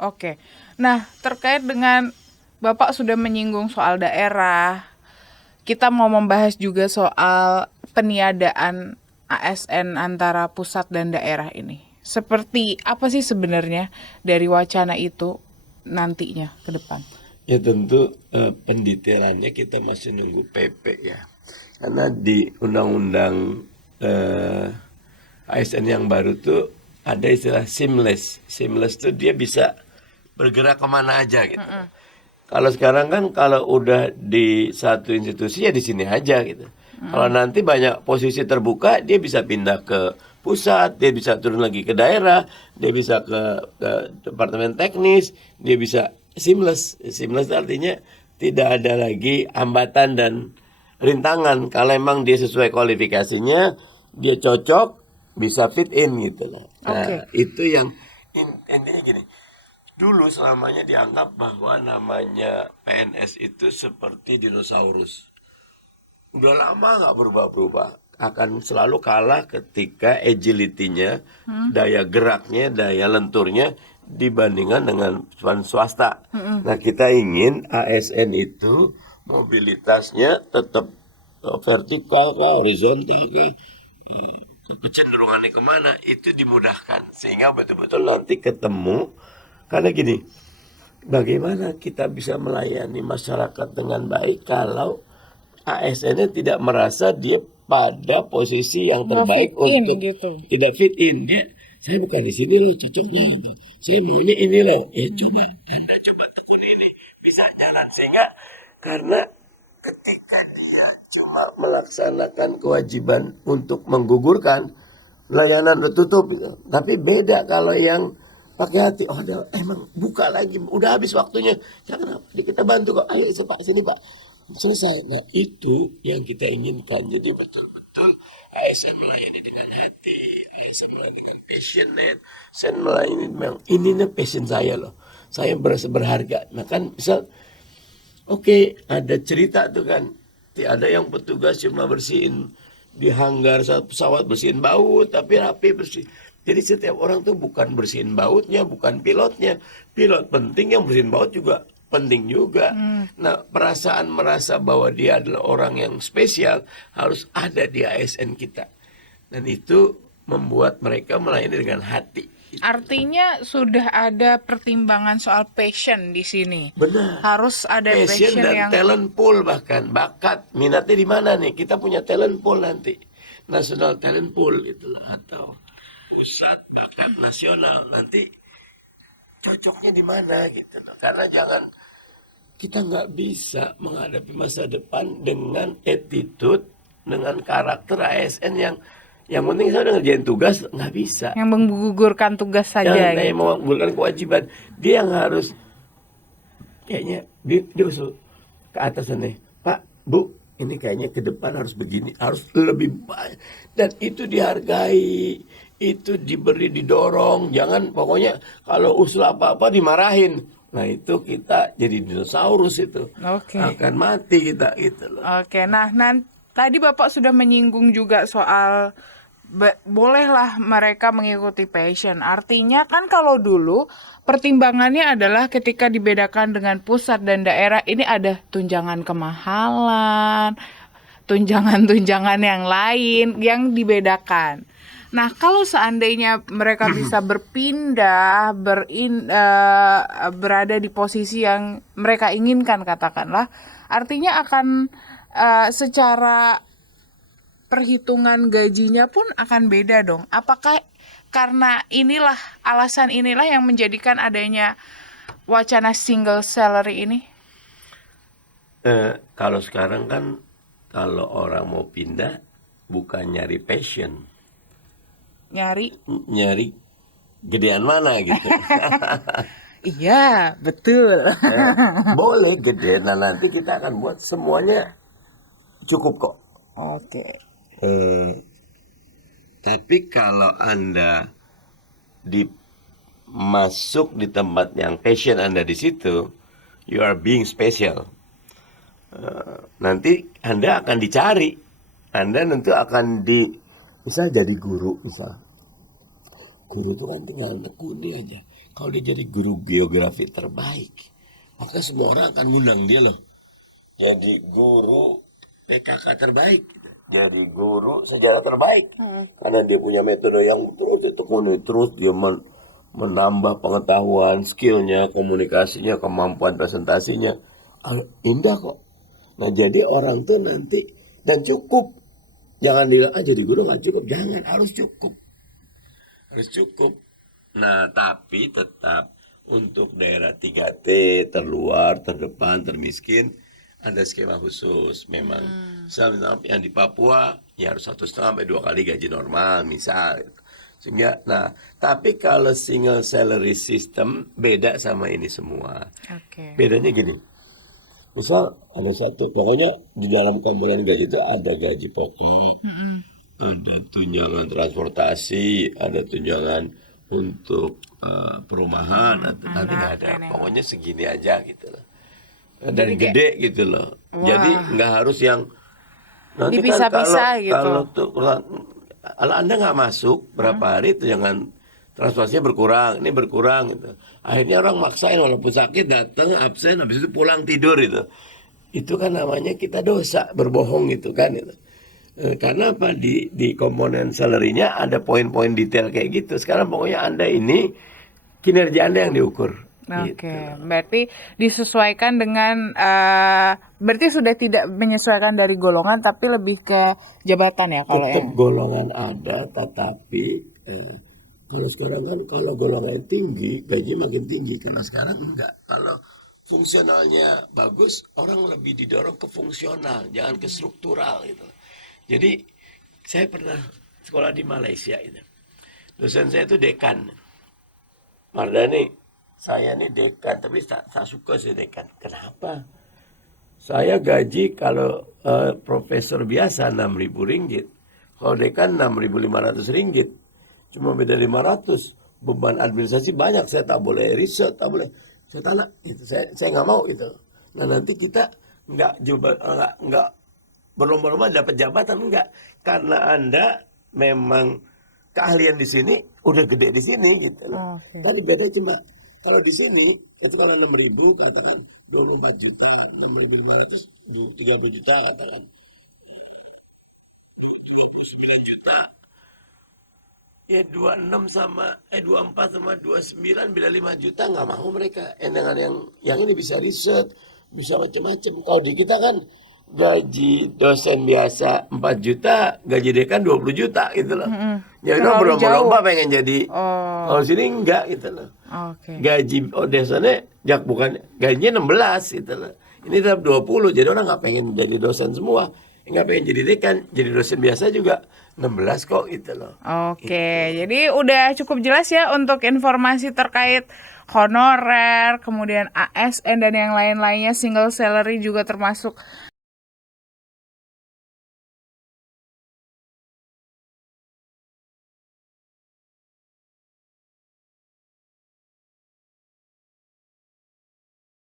Oke. Nah, terkait dengan Bapak sudah menyinggung soal daerah, kita mau membahas juga soal peniadaan ASN antara pusat dan daerah ini. Seperti apa sih sebenarnya dari wacana itu nantinya ke depan? Ya tentu pendetailannya kita masih nunggu PP ya. Karena di undang-undang ASN yang baru tuh ada istilah seamless. Seamless tuh dia bisa bergerak kemana aja gitu. Kalau sekarang kan kalau udah di satu institusi ya di sini aja gitu. Kalau nanti banyak posisi terbuka, dia bisa pindah ke pusat, dia bisa turun lagi ke daerah, dia bisa ke departemen teknis, dia bisa seamless. Seamless itu artinya tidak ada lagi hambatan dan rintangan. Kalau emang dia sesuai kualifikasinya, dia cocok, bisa fit in gitu lah. Nah, Oke. itu yang intinya gini. Dulu selamanya dianggap bahwa namanya PNS itu seperti dinosaurus. Udah lama nggak berubah-berubah. Akan selalu kalah ketika agility-nya, daya geraknya, daya lenturnya dibandingkan dengan swasta. Nah, kita ingin ASN itu mobilitasnya tetap vertikal ke horizontal ke kecenderungannya kemana itu dimudahkan sehingga betul-betul nanti ketemu. Karena gini, bagaimana kita bisa melayani masyarakat dengan baik kalau ASN-nya tidak merasa dia pada posisi yang Nggak fit terbaik in untuk gitu. tidak fit in. Dia, saya bukan di sini loh, cocoknya. Saya maunya ini loh. Ya coba, Anda coba tekun ini. Bisa jalan. Sehingga karena ketika dia cuma melaksanakan kewajiban untuk menggugurkan, layanan udah tutup gitu. Tapi beda kalau yang pakai hati, oh ada, emang buka lagi, udah habis waktunya. Ya kenapa? Kita bantu kok. Ayo Pak, sini Pak. Selesai. Nah itu yang kita inginkan. Jadi betul-betul ASN melayani dengan hati, ASN melayani dengan passionate, ASN melayani memang ini nih passion saya loh. Saya berasa berharga. Nah kan misal, oke, ada cerita tuh kan. Ada yang petugas cuma bersihin di hanggar saat pesawat, bersihin baut tapi rapi bersih. Jadi setiap orang tuh bukan bersihin bautnya, bukan pilotnya. Pilot penting, yang bersihin baut juga penting juga. Nah, perasaan merasa bahwa dia adalah orang yang spesial harus ada di ASN kita. Dan itu membuat mereka melayani dengan hati. Artinya sudah ada pertimbangan soal passion di sini. Benar. Harus ada Passion passion dan yang talent pool, bahkan bakat minatnya di mana nih, kita punya talent pool nanti, national talent pool itulah, atau pusat bakat nasional nanti cocoknya di mana gitu loh. Karena jangan, kita nggak bisa menghadapi masa depan dengan attitude, dengan karakter ASN yang penting saya udah ngerjain tugas, nggak bisa. yang menggugurkan tugas saja Yang gitu. menggugurkan kewajiban, dia yang harus kayaknya dia usul ke atas nih, Pak, Bu, ini kayaknya ke depan harus begini, harus lebih baik, dan itu dihargai, itu diberi, didorong, jangan pokoknya kalau usul apa-apa dimarahin. Nah itu kita jadi dinosaurus, itu Oke. akan mati kita gitu loh. Oke, nah tadi Bapak sudah menyinggung juga soal bolehlah mereka mengikuti passion. Artinya kan kalau dulu pertimbangannya adalah ketika dibedakan dengan pusat dan daerah ini ada tunjangan kemahalan, tunjangan-tunjangan yang lain yang dibedakan. Nah, kalau seandainya mereka bisa berpindah, berada di posisi yang mereka inginkan, katakanlah, artinya akan secara perhitungan gajinya pun akan beda dong. Apakah karena alasan inilah yang menjadikan adanya wacana single salary ini? Kalau sekarang kan kalau orang mau pindah bukan nyari passion, Nyari? nyari gedean mana gitu. Iya, betul. Boleh gede, nah nanti kita akan buat semuanya cukup kok. Oke. Tapi kalau Anda masuk di tempat yang passion Anda di situ, you are being special. Nanti Anda akan dicari. Anda tentu akan misal jadi guru, misal. Guru itu kan tinggal nekuni aja. Kalau dia jadi guru geografi terbaik, maka semua orang akan ngundang dia loh. Jadi guru PKK terbaik, jadi guru sejarah terbaik, karena dia punya metode yang terus ditekuni, terus dia menambah pengetahuan, skillnya, komunikasinya, kemampuan presentasinya. Indah kok. Nah jadi orang tuh nanti, dan cukup, jangan bilang jadi guru nggak cukup, jangan, harus cukup, harus cukup. Nah tapi tetap untuk daerah 3T, terluar, terdepan, termiskin, ada skema khusus memang. Misalnya yang di Papua ya harus 1,5 sampai 2 kali gaji normal misal. Sehingga, nah tapi kalau single salary system beda sama ini semua. Oke. Bedanya gini, misal ada satu, pokoknya di dalam komponen gaji itu ada gaji pokok, ada tunjangan transportasi, ada tunjangan untuk perumahan, nanti nggak ada. Pokoknya segini aja gitu loh. Dan gede gitu loh. Jadi nggak harus yang nanti kan Dipisah-pisah gitu. kalau Anda nggak masuk berapa hari itu jangan transportasinya berkurang, ini berkurang gitu. Akhirnya orang maksain walaupun sakit datang absen, habis itu pulang tidur itu. Itu kan namanya kita dosa, berbohong gitu kan itu. Karena apa, di komponen salary-nya ada poin-poin detail kayak gitu. Sekarang pokoknya Anda ini kinerja Anda yang diukur. Oke, Gitu. berarti disesuaikan dengan, berarti sudah tidak menyesuaikan dari golongan, tapi lebih ke jabatan ya kalau Tetap golongan ada, tetapi kalau sekarang kan kalau golongan tinggi, gaji makin tinggi. Karena sekarang enggak. Kalau fungsionalnya bagus, orang lebih didorong ke fungsional, jangan ke struktural gitu. Jadi saya pernah sekolah di Malaysia itu. Dosen saya itu dekan. Mardani, saya ini dekan, tapi tak suka sih dekan. Kenapa? Saya gaji kalau profesor biasa 6.000 ringgit. Kalau dekan 6.500 ringgit. Cuma beda 500. Beban administrasi banyak. Saya tak boleh riset, tak boleh. Saya tanya, itu saya nggak mau itu. Nah nanti kita nggak berlomba-lomba dapat jabatan, enggak. Karena Anda memang keahlian di sini udah gede di sini gitu. Tapi beda cuma kalau di sini itu kalau 6.000 katakan 24 juta, 6.500 30 juta katakan 29 juta. Ya 26 sama 24 sama 29 bila 5 juta nggak mau mereka. Dengan yang ini bisa riset, bisa macam-macam. Kalau di kita kan gaji dosen biasa 4 juta, gaji dekan 20 juta gitu loh. Jadi orang berlomba-lomba pengen jadi. Kalau sini enggak gitu loh. Gaji dosennya bukan gajinya 16 gitu loh. Ini tetap 20. Jadi orang nggak pengen jadi dosen semua. Nggak pengen jadi dekan, jadi dosen biasa juga 16 kok gitu loh. Oke, jadi udah cukup jelas ya untuk informasi terkait honorer, kemudian ASN dan yang lain-lainnya, single salary juga termasuk